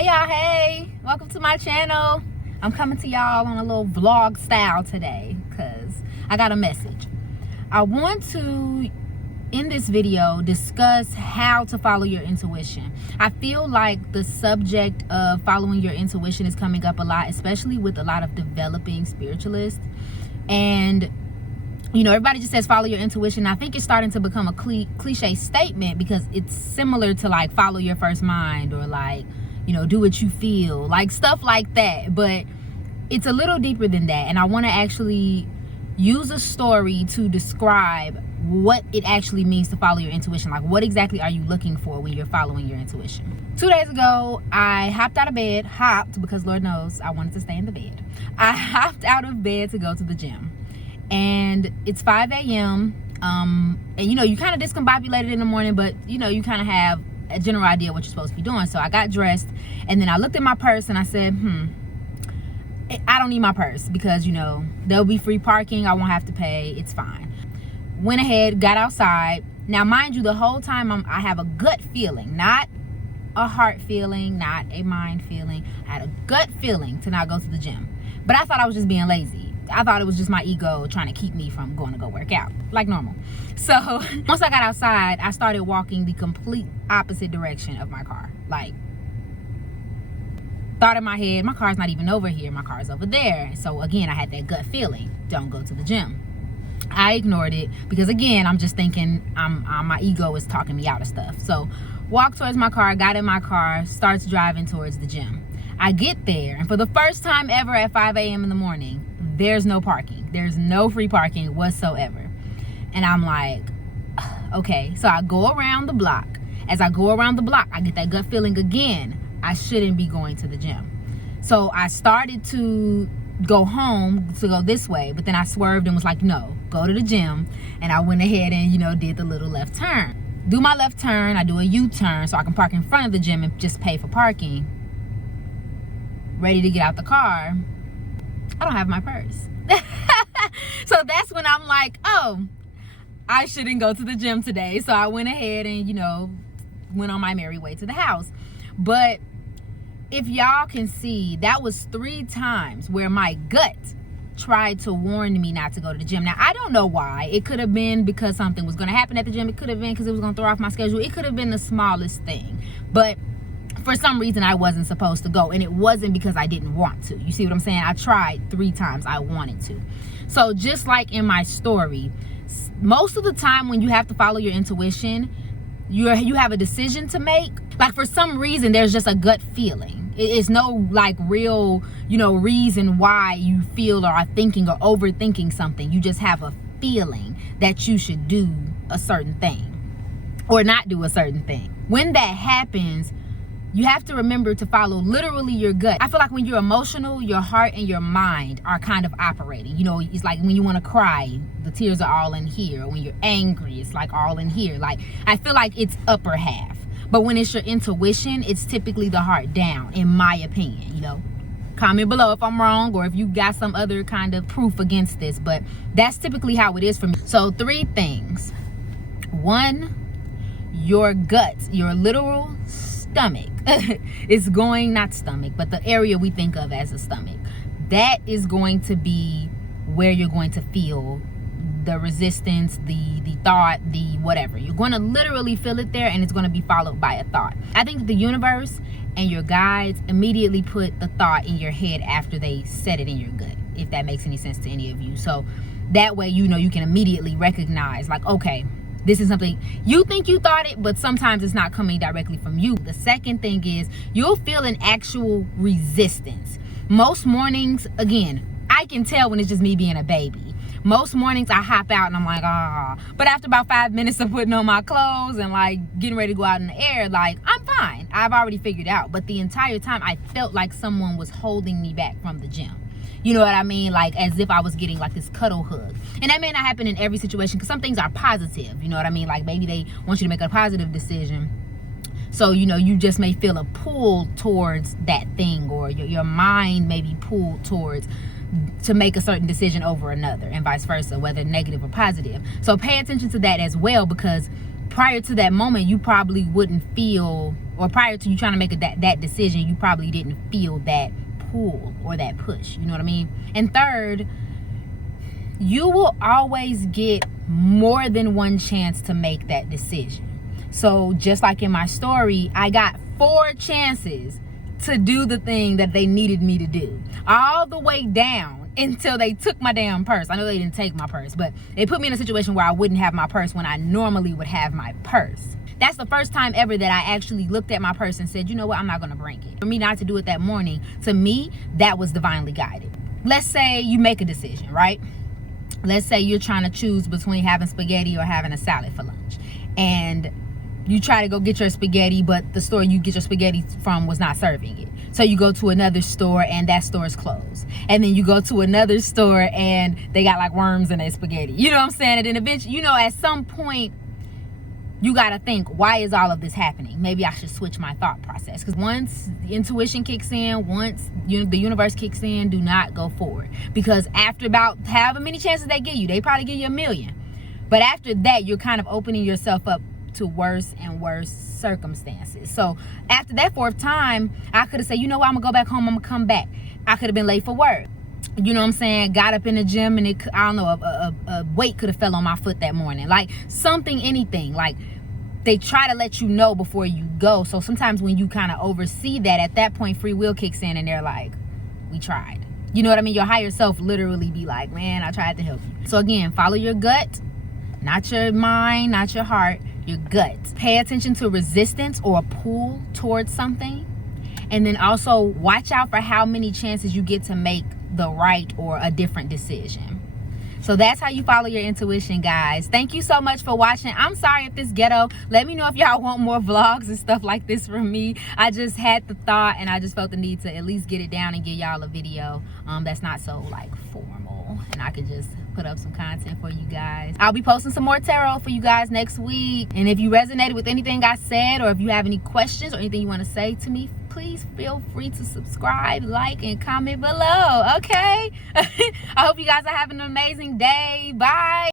Hey y'all, hey, welcome to my channel. I'm coming to y'all on a little vlog style today because I got a message. I want to, in this video, discuss how to follow your intuition. I feel like the subject of following your intuition is coming up a lot, especially with a lot of developing spiritualists. And you know, everybody just says follow your intuition. I think it's starting to become a cliche statement because it's similar to like follow your first mind or like, you know, do what you feel, like stuff like that. But it's a little deeper than that. And I want to actually use a story to describe what it actually means to follow your intuition. Like, what exactly are you looking for when you're following your intuition? 2 days ago, I hopped out of bed, because Lord knows I wanted to stay in the bed. I hopped out of bed to go to the gym. And it's 5 a.m. And you know, you kind of discombobulated in the morning, but you know, you kind of have a general idea what you're supposed to be doing. So I got dressed and then I looked at my purse and I said, I don't need my purse because, you know, there'll be free parking. I won't have to pay. It's fine. Went ahead, got outside. Now, mind you, the whole time I have a gut feeling, not a heart feeling, not a mind feeling. I had a gut feeling to not go to the gym, but I thought I was just being lazy. I thought it was just my ego trying to keep me from going to go work out like normal. So once I got outside, I started walking the complete opposite direction of my car. Like, thought in my head, my car's not even over here, my car's over there. So again, I had that gut feeling, don't go to the gym. I ignored it because again, I'm just thinking my ego is talking me out of stuff. So walked towards my car, got in my car, starts driving towards the gym. I get there, and for the first time ever at 5 a.m. in the morning, there's no parking. There's no free parking whatsoever. And I'm like, okay. So I go around the block. As I go around the block, I get that gut feeling again. I shouldn't be going to the gym. So I started to go home to go this way, but then I swerved and was like, no, go to the gym. And I went ahead and, you know, did the little left turn. Do my left turn. I do a U-turn so I can park in front of the gym and just pay for parking. Ready to get out the car. I don't have my purse. So that's when I'm like, oh, I shouldn't go to the gym today. So I went ahead and, you know, went on my merry way to the house. But if y'all can see, that was 3 times where my gut tried to warn me not to go to the gym. Now, I don't know why. It could have been because something was going to happen at the gym. It could have been because it was going to throw off my schedule. It could have been the smallest thing. But for some reason, I wasn't supposed to go. And it wasn't because I didn't want to. You see what I'm saying? I tried 3 times. I wanted to. So just like in my story, most of the time when you have to follow your intuition, you have a decision to make. Like, for some reason, there's just a gut feeling. It's no like real, you know, reason why you feel or are thinking or overthinking something. You just have a feeling that you should do a certain thing or not do a certain thing. When that happens, you have to remember to follow literally your gut. I feel like when you're emotional, your heart and your mind are kind of operating. You know, it's like when you want to cry, the tears are all in here. When you're angry, it's like all in here. Like, I feel like it's upper half. But when it's your intuition, it's typically the heart down, in my opinion, you know. Comment below if I'm wrong or if you got some other kind of proof against this. But that's typically how it is for me. So 3 things. 1, your gut, your literal stomach is going, not stomach, but the area we think of as a stomach, that is going to be where you're going to feel the resistance, the thought, the whatever. You're going to literally feel it there, and it's going to be followed by a thought. I think that the universe and your guides immediately put the thought in your head after they said it in your gut, if that makes any sense to any of you. So that way, you know, you can immediately recognize, like, okay, this is something you think you thought it, but sometimes it's not coming directly from you. The second thing is you'll feel an actual resistance. Most mornings, again, I can tell when it's just me being a baby. Most mornings I hop out and I'm like, ah. But after about 5 minutes of putting on my clothes and like getting ready to go out in the air, like, I'm fine. I've already figured out. But the entire time I felt like someone was holding me back from the gym. You know what I mean? Like, as if I was getting like this cuddle hug. And that may not happen in every situation because some things are positive. You know what I mean? Like, maybe they want you to make a positive decision. So, you know, you just may feel a pull towards that thing, or your mind may be pulled towards to make a certain decision over another, and vice versa, whether negative or positive. So pay attention to that as well, because prior to that moment, you probably wouldn't feel, or prior to you trying to make that decision, you probably didn't feel that pull or that push. You know what I mean? And third, you will always get more than one chance to make that decision. So just like in my story, I got 4 chances to do the thing that they needed me to do, all the way down until they took my damn purse. I know they didn't take my purse, but they put me in a situation where I wouldn't have my purse when I normally would have my purse. That's the first time ever that I actually looked at my purse and said, you know what, I'm not gonna bring it. For me not to do it that morning, to me, that was divinely guided. Let's say you make a decision, right? Let's say you're trying to choose between having spaghetti or having a salad for lunch. And you try to go get your spaghetti, but the store you get your spaghetti from was not serving it. So you go to another store and that store is closed. And then you go to another store and they got like worms in their spaghetti. You know what I'm saying? And then eventually, you know, at some point, you got to think, why is all of this happening? Maybe I should switch my thought process. Because once intuition kicks in, once the universe kicks in, do not go forward. Because after about however many chances they give you, they probably give you 1,000,000. But after that, you're kind of opening yourself up to worse and worse circumstances. So after that 4th time, I could have said, you know what, I'm going to go back home, I'm going to come back. I could have been late for work. You know what I'm saying? Got up in the gym and I don't know, a weight could have fell on my foot that morning. Like something, anything. Like they try to let you know before you go. So sometimes when you kind of oversee that, at that point, free will kicks in and they're like, we tried. You know what I mean? Your higher self literally be like, man, I tried to help you. So again, follow your gut, not your mind, not your heart, your gut. Pay attention to resistance or a pull towards something. And then also watch out for how many chances you get to make the right or a different decision. So that's how you follow your intuition, guys. Thank you so much for watching. I'm sorry if this ghetto. Let me know if y'all want more vlogs and stuff like this from me. I just had the thought and I just felt the need to at least get it down and give y'all a video that's not so like formal, and I could just put up some content for you guys. I'll be posting some more tarot for you guys next week. And if you resonated with anything I said, or if you have any questions or anything you want to say to me, please feel free to subscribe, like, and comment below, okay? I hope you guys are having an amazing day. Bye.